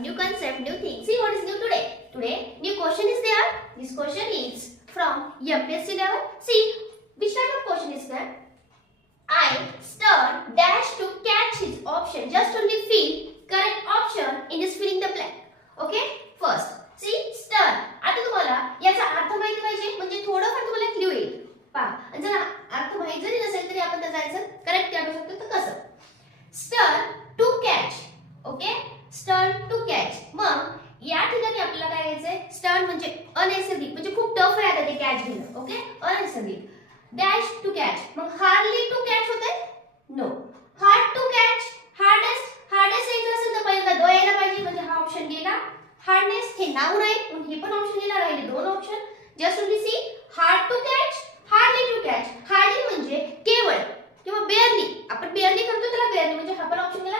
new concept, new thing. See what is new today. Today, new question is there. This question is from MPSC level. See, which type of question is that? I stir dash to catch his option. Just only fill correct option in this filling the blank. Okay? First, see stir. आता तुम्हाला याचा अर्थ माहिती पाहिजे म्हणजे थोडंफार तुम्हाला clue येईल. पहा, जर अर्थ माहिती जरी नसेल तरी आपण त्याचा आन्सर करेक्ट काढू शकतो. तर कसं? स्टर